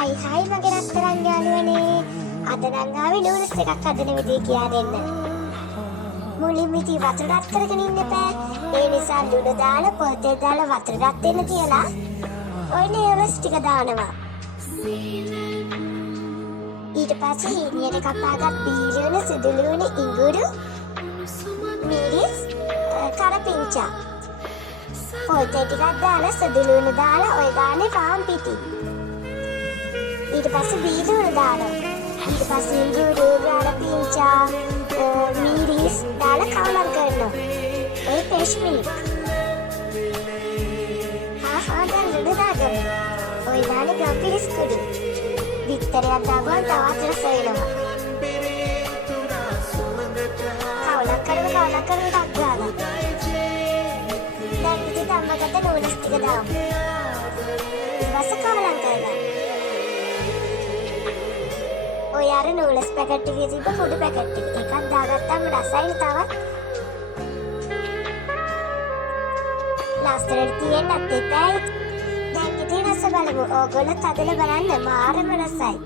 හයි මගේ රත්තරන් යාළුවනේ. අද නම් ආවේ නූඩල්ස් එකක් හදන විදිය කියා දෙන්න. මුලින්ම ඉතින් වතුර රත් කරගෙන ඉන්න එපා. ඒ නිසා ලුණු දාලා පොල් තෙල් දාලා වතුර රත් වෙන්න තියලා ඔය නූඩල්ස් ටික දානවා. ඊට පස්සේ හීනියට කපාගත් බීරණ, සුදු ලුණු, ඉඟුරු, මිරිස්, කරපිංචා. පොල් තෙල් ටිකක් දාලා සුදු ලුණු දාලා ඔය ගානේ පාන් පිටි. ඊට පස්සේ බීරණ දානවා. ඊට පස්සේ ඉඟුරු, කරපිංචා, මිරිස් දාලා කවුලම් කරනවා. ඒ ෆ්‍රෙෂ් මිල්ක්. දැන් ලුණු දාගමු. ඔය දාන්නේ ගම්පිරිස් කුඩු. විතරයක් දාගුවම තවත් රස වෙනවා. කවුලම් කරලා ටක් ගාලා. දැන් ඉතින් අම්මකට නූඩල්ස් ටික දාමු. ඊට පස්සේ කවුලම් කරලා. ඔය අර නූඩල්ස් පැකට් එකේ තිබ්බ කුඩු පැකට් එක. එකක් දාගත්තාම රසයි තවත්. ලස්සනට තියෙන්නත් එපායි. දැන් ඉතින් රස බලමු. ඕගොල්ලෝ හදලා බලන්න මාරම රසයි.